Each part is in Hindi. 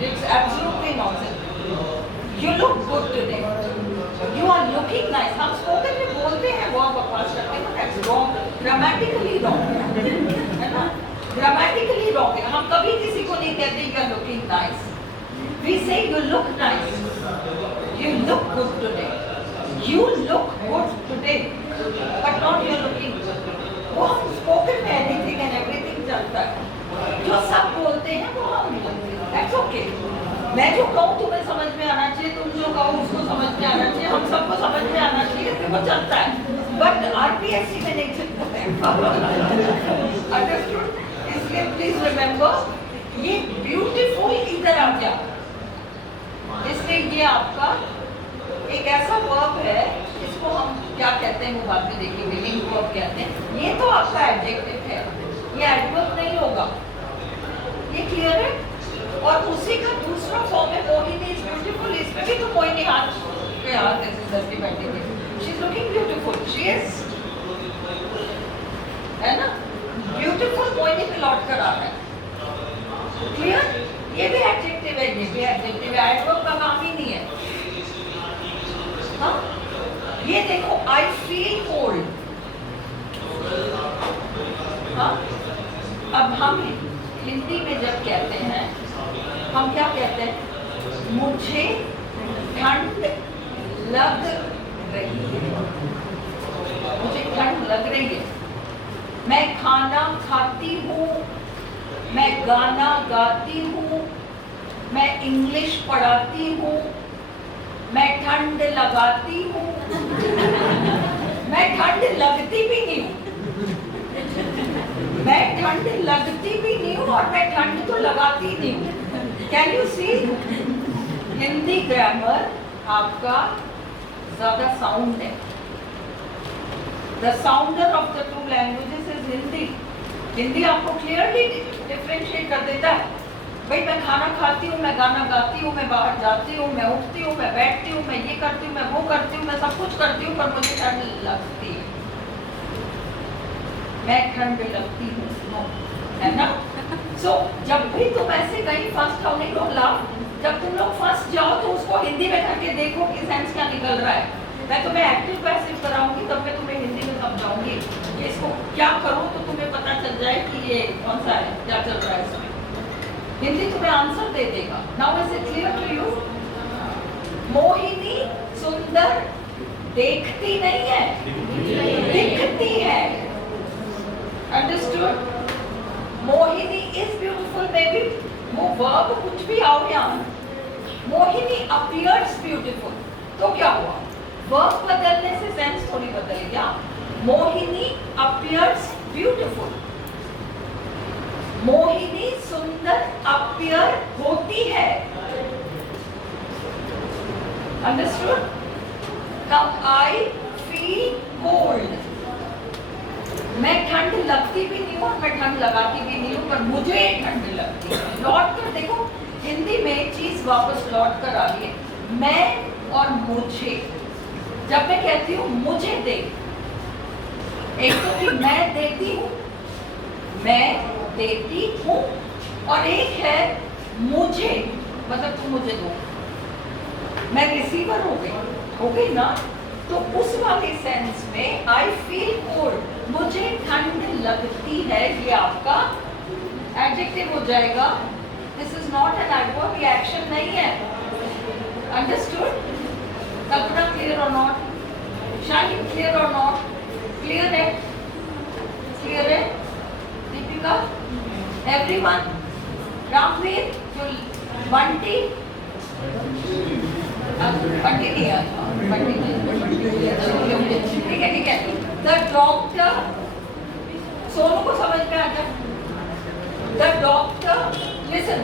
It's absolutely nonsense. You look good today. You are looking nice. हम स्पोकन में बोलते हैं बहुत बकवास करते हैं, but that's wrong. Grammatically wrong है ना? Grammatically wrong है. हम कभी किसी को नहीं कहते you are looking nice. We say you look nice. You look good today. You look good today, but not you're looking good. वो हम स्पोकन में anything and everything चलता है. जो सब बोलते हैं वो हम बोलते हैं. That's okay. मैं जो कहूँ तुम्हें समझ में आना चाहिए, तुम जो कहो उसको समझ में आना चाहिए, हम सबको समझ में आना चाहिए, फिर वो चलता है. But RPSC में नहीं चलता है. Understood? इसलिए please remember, ये beautiful इधर आ गया. इसलिए ये आपका एक ऐसा वर्ब है, इसको हम क्या कहते हैं वो बाद में देखेंगे, लिंक वर्ब कहते हैं. ये तो आपका एडजेक्टिव है, ये एडवर्ब नहीं होगा. ये क्लियर है? और उसी का दूसरा फॉर्म है मोहिनी इज ब्यूटीफुल. इसमें भी तो मोहिनी हाथ पे हाथ ऐसे धरती बैठी हुई, she is looking beautiful, she is, है ना? ब्यूटीफुल मोहिनी पे लौट कर आ रहा है. क्लियर? ये भी एडजेक्टिव है, ये भी एडजेक्टिव है, एडवर्ब का काम ही नहीं है. हाँ, ये देखो आई फील कोल्ड. हाँ, अब हम हिंदी में जब कहते हैं, हम क्या कहते हैं? मुझे ठंड लग रही है. मुझे ठंड लग रही है. मैं खाना खाती हूँ, मैं गाना गाती हूँ, मैं इंग्लिश पढ़ाती हूँ, मैं ठंड लगाती हूँ. मैं ठंड लगती भी नहीं हूँ. मैं ठंड लगती भी नहीं हूँ और मैं ठंड तो लगाती नहीं हूँ. Can you see? Hindi grammar आपका ज्यादा साउंड है. The sounder of the two languages is Hindi. Hindi आपको क्लियरली डिफरेंशिएट कर देता है. भाई मैं खाना खाती हूँ, मैं गाना गाती हूँ, मैं बाहर जाती हूँ, मैं उठती हूँ, मैं बैठती हूँ, मैं ये करती हूँ, मैं वो करती हूँ, मैं सब कुछ करती हूँ, पर मुझे ठंड लगती है. मैं ठंड लगती हूँ, है ना? So, जब भी तुम ऐसे कहीं फंस जाओ, नहीं डोंट लाफ. जब तुम लोग फंस जाओ तो उसको हिंदी में करके देखो कि सेंस क्या निकल रहा है. मैं तुम्हें एक्टिव पैसिव कराऊंगी, तब मैं तुम्हें हिंदी में समझाऊंगी कि इसको क्या करो तो तुम्हें पता चल जाए कि ये कौन सा है, क्या चल रहा है इसमें. हिंदी तुम्हें आंसर दे देगा. Now is it clear to you? Mohini सुंदर देखती नहीं है, दिखती है. अंडरस्टूड? मोहिनी इज ब्यूटीफुल में भी वो वर्ब कुछ भी आओ यहाँ. मोहिनी अपीयर्स ब्यूटीफुल, तो क्या हुआ? वर्ब बदलने से सेंस थोड़ी बदलेगा. Mohini appears beautiful. मोहिनी सुंदर अपीयर होती है. Understood? Now I feel cold. मैं ठंड लगती भी नहीं हूँ, मैं ठंड लगाती भी नहीं हूँ, पर मुझे ठंड लगती है. लौट कर देखो, हिंदी में चीज वापस लौट कर आ रही है. मैं और मुझे. जब मैं कहती हूँ मुझे दे, एक तो कि मैं देती हूँ, मैं देती हूँ, और एक है मुझे, मतलब तुम मुझे दो. मैं रिसीवर हो गई ना? तो उस वाले सेंस में आई फील कोल्ड, मुझे ठंड लगती है, ये आपका एडजेक्टिव हो जाएगा. This is not an adverb, ये एक्शन नहीं है. अंडरस्टूड? कल्पना क्लियर और नॉट? शाहिद क्लियर और नॉट? क्लियर है? क्लियर है? दीपिका? एवरीवन? रामवीर? बंटी? बंटी नहीं है. ठीक है, ठीक है. द डॉक्टर, सोनू को समझ में आ गया. The doctor, listen,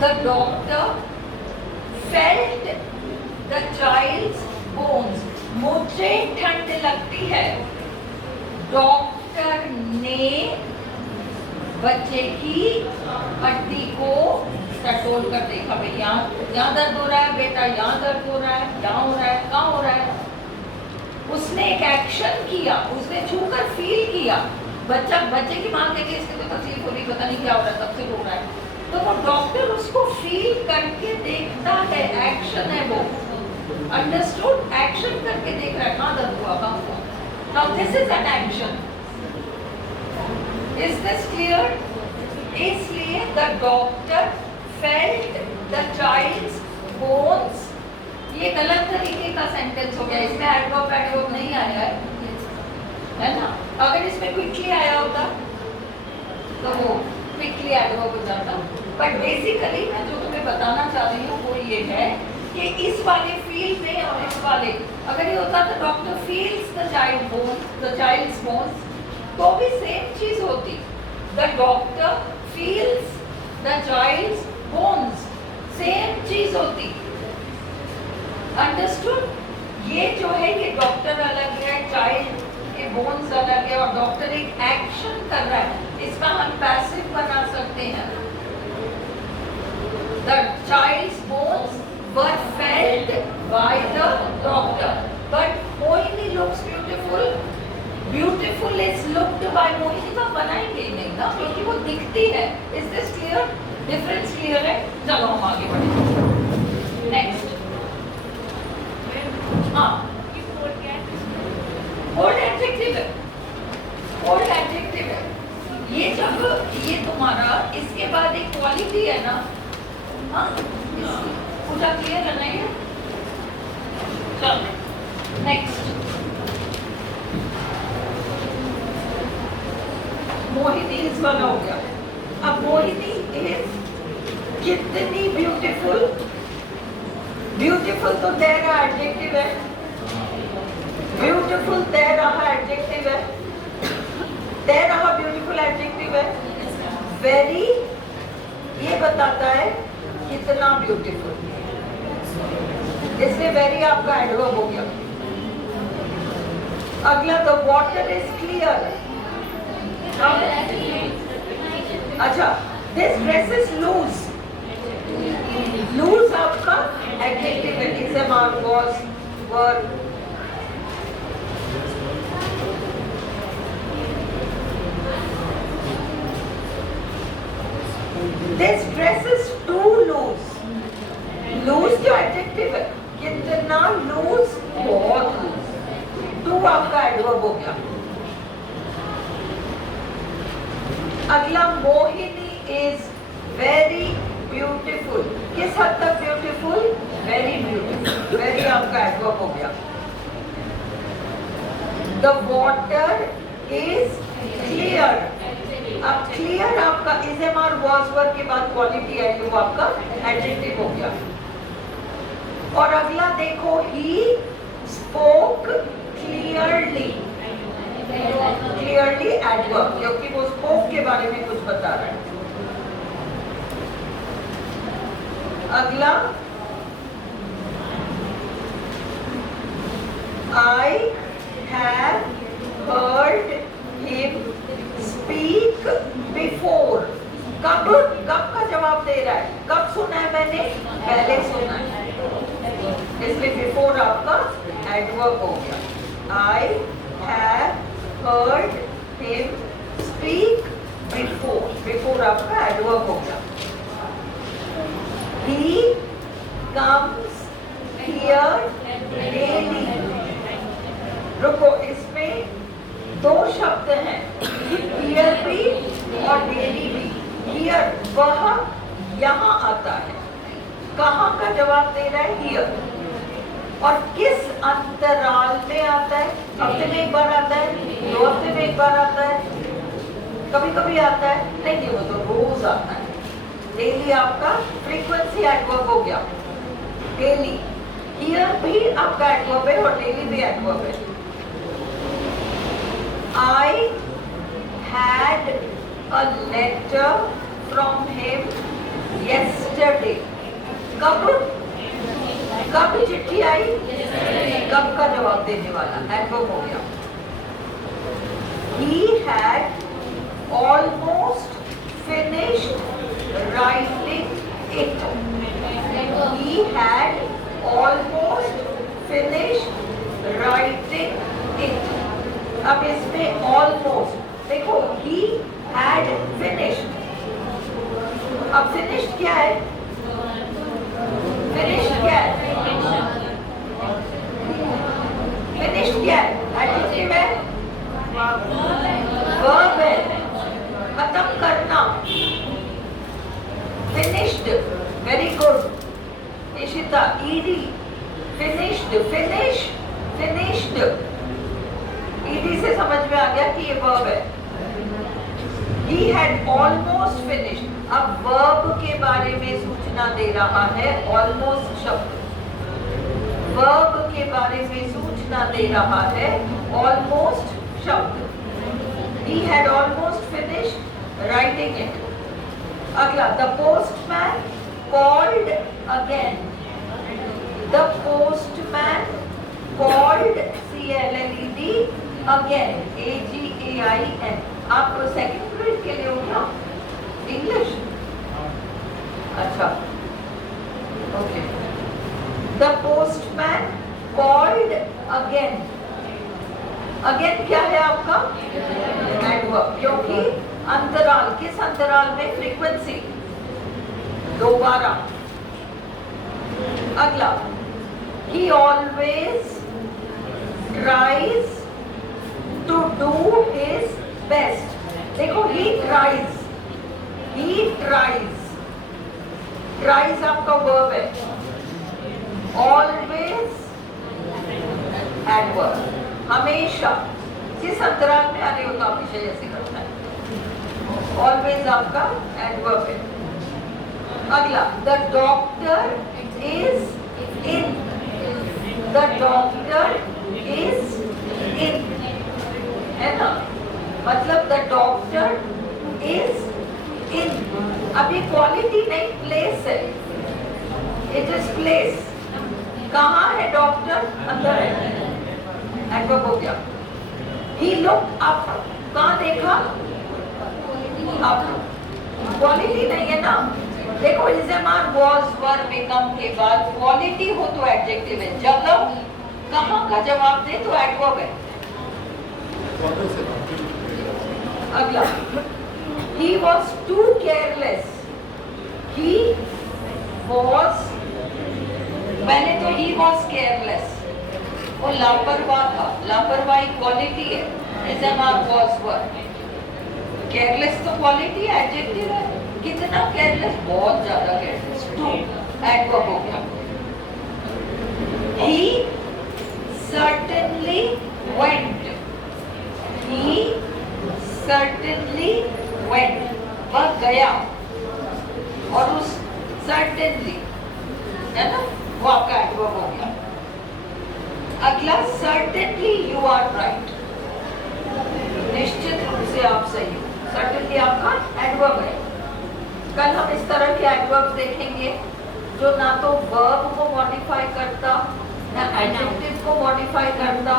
the doctor felt the child's bones. मुझे ठंड लगती है. डॉक्टर ने बच्चे की हड्डी को टटोल कर देखा. भाई यहाँ दर्द हो रहा है बेटा, यहाँ दर्द हो रहा है, यहाँ हो रहा है, कहाँ हो रहा है. उसने एक एक्शन किया, उसने छूकर फील किया. बच्चे की माँ कहती है इसकी तो तकलीफ हो रही, पता नहीं क्या हो रहा है, सबसे रो रहा है. तो वो डॉक्टर उसको फील करके देखता है, एक्शन है वो, अंडरस्टूड, एक्शन करके देख रहा है, कहाँ दर्द हुआ, कहाँ हुआ. Now this is an action. Is this clear? इसलिए the doctor felt the child's bones. ये गलत तरीके का सेंटेंस हो गया, इसमें एडवर्ब नहीं आया है ना. अगर इसमें क्विकली आया होता तो वो क्विकली एडवर्ब हो जाता. बट बेसिकली मैं जो तुम्हें बताना चाह रही हूँ वो ये है कि इस वाले फील में और इस वाले, अगर ये होता तो doctor feels the child's bones, तो भी सेम चीज होती. The doctor feels the child's bones, same चीज होती. अंडरस्टूड? ये जो है ये डॉक्टर अलग है, चाइल्ड के बोन्स अलग है, और डॉक्टर एक एक्शन कर रहा है. इसका हम पैसिव बना सकते हैं. The child's bones were felt by the doctor, but Mohini looks beautiful. Beautiful is looked by Mohini. तो बनाएंगे ही नहीं ना, क्योंकि वो दिखती है. Is this clear? Difference clear है? चलो हम आगे बढ़ें. Next. हाँ. Old adjective है. Old adjective है. ये जब ये तुम्हारा इसके बाद एक क्वालिटी है ना, हाँ, पूरा क्लियर है ना ये? चलो नेक्स्ट. मोहिनी इस वाला हो गया. अब मोहिनी इज कितनी ब्यूटीफुल. ब्यूटीफुल तो तेरा एडजेक्टिव है. ब्यूटीफुल तेरा एडजेक्टिव है. तेरा ब्यूटीफुल एडजेक्टिव है. वेरी ये बताता है कितना ब्यूटीफुल, इसलिए वेरी आपका एडवर्ब हो गया. अगला द वाटर इज क्लियर. अच्छा, this dress is loose. Loose आपका एडजेक्टिव है. Is was were. This dress is too loose. Loose जो एडजेक्टिव है, कितना लूज, बहुत लूज. टू आपका एडवर्ब हो गया. अगला मोहिनी इज वेरी ब्यूटीफुल. किस हद तक ब्यूटीफुल? Very beautiful. वेरी आपका एडवर्ब हो गया. The water is clear. अब क्लियर आपका इज़ वाज वर के बाद क्वालिटी है, वो आपका एडजेक्टिव हो गया. और अगला देखो, he spoke clearly. Clearly adverb, क्योंकि वो स्पोक के बारे में कुछ बता रहा है. अगला I have heard him speak before. कब का जवाब दे रहा है? कब सुना है मैंने? पहले सुना है, इसलिए बिफोर आपका एडवर्ब हो गया. I have heard him speak before. Before आपका एडवर्ब हो गया. He comes here daily. रुको, इसमें दो शब्द हैं, हियर भी और डेली भी. हियर वह यहाँ आता है. कहाँ का जवाब दे रहा है? हियर. और किस अंतराल में आता है? हफ्ते में एक बार आता है, 2 हफ्ते में एक बार आता है, कभी कभी आता है, नहीं वो तो रोज आता है. डेली आपका फ्रीक्वेंसी एडवर्ब हो गया. डेली. हियर भी आपका एडवर्ब है और डेली भी एडवर्ब है. I had a letter from him yesterday. कब चिट्ठी आई? कब का जवाब देने वाला एडवर्ब हो गया. He had almost finished writing it. He had almost finished writing it. अब इसमें ऑलमोस्ट देखो, ही हैड फिनिश्ड. अब वर्ब है, खत्म करना। Finished, very good Nishita. ED, finished, finish, finished. ED से समझ में आ गया कि ये वर्ब है। He had almost finished. अब वर्ब के बारे में सूचना दे रहा है almost शब्द। वर्ब के बारे में सूचना दे रहा है almost शब्द। He had almost finished writing it. अगला, the postman called again. The postman called, C-L-L-E-D, again, A-G-A-I-N. आप सेकंड ग्रेड के लिए हो ना इंग्लिश? अच्छा, okay. The postman called again. Again क्या है आपका? एडवर्ब, क्योंकि अंतराल, किस अंतराल में? फ्रीक्वेंसी, दोबारा। अगला, he always tries to do his best. देखो, he tries, he tries, tries आपका verb है। always adverb, हमेशा, किस अंतराल में आने होता हमेशा जैसे करना है। always आपका adverb है। अगला, the doctor is in. The doctor is in, है ना? मतलब द डॉक्टर इज इन। अभी क्वालिटी नहीं, प्लेस है। It is place. कहाँ है डॉक्टर? अंदर है। एडवर्ब हो गया। ही लुक्ड अप, कहाँ देखा? अप। क्वालिटी नहीं है ना। देखो, इज़ेमार वॉज वर बिकम के बाद क्वालिटी हो तो एडजेक्टिव है, जब कहाँ का जवाब दे तो एडवर्ब है। अगला, he was too careless. He was, पहले तो he was careless, वो लापरवाह था। लापरवाही क्वालिटी है, इज़ेमार was were। केयरलेस तो क्वालिटी है, एडजेक्टिव है। कितना केयरलेस? बहुत ज्यादा केयरलेस। टू एडवर्ब हो गया। He certainly went. He certainly went, वह गया। और उस certainly, है ना, वो आपका एडवर्ब हो गया। अगला, certainly you are right, निश्चित रूप से आप सही हो। certainly आपका एडवर्ब है। कल हम इस तरह के एडवर्ब देखेंगे जो ना तो वर्ब को मॉडिफाई करता, ना एडजेक्टिव को मॉडिफाई करता,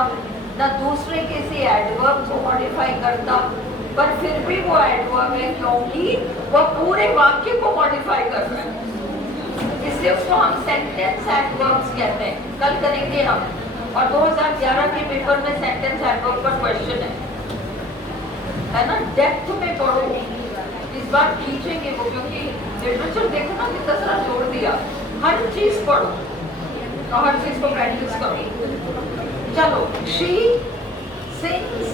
ना दूसरे किसी एडवर्ब को मॉडिफाई करता, पर फिर भी वो एडवर्ब है क्योंकि वो पूरे वाक्य को मॉडिफाई कर रहा है। इसलिए उसको हम सेंटेंस एडवर्ब्स कहते हैं। कल करेंगे हम। और 2011 के पेपर में सेंटेंस एडवर्ब पर क्वेश्चन है ना? डेप्थ में पढ़ो, इस बार खींचेंगे वो, क्योंकि लिटरेचर देखो ना कितना सारा जोड़ दिया। हर चीज पढ़ो और हर चीज को प्रैक्टिस करो। चलो, she sings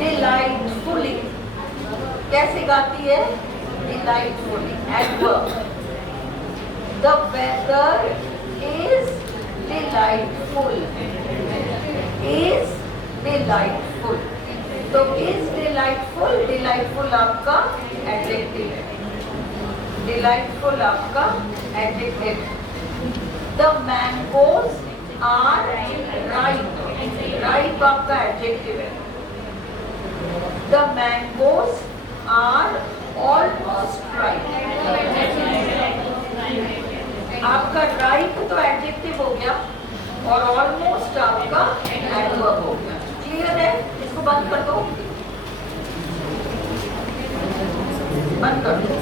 delightfully, कैसे गाती है? Delightfully, adverb। The weather is delightful, is delightful। तो is delightful, delightful आपका adjective है। Delightful आपका adjective। The mangoes are ripe, ripe आपका adjective है। The mangoes are almost ripe, आपका ripe तो adjective हो गया और almost आपका adverb हो गया। क्लियर है? इसको बंद कर दो, बंद कर दो।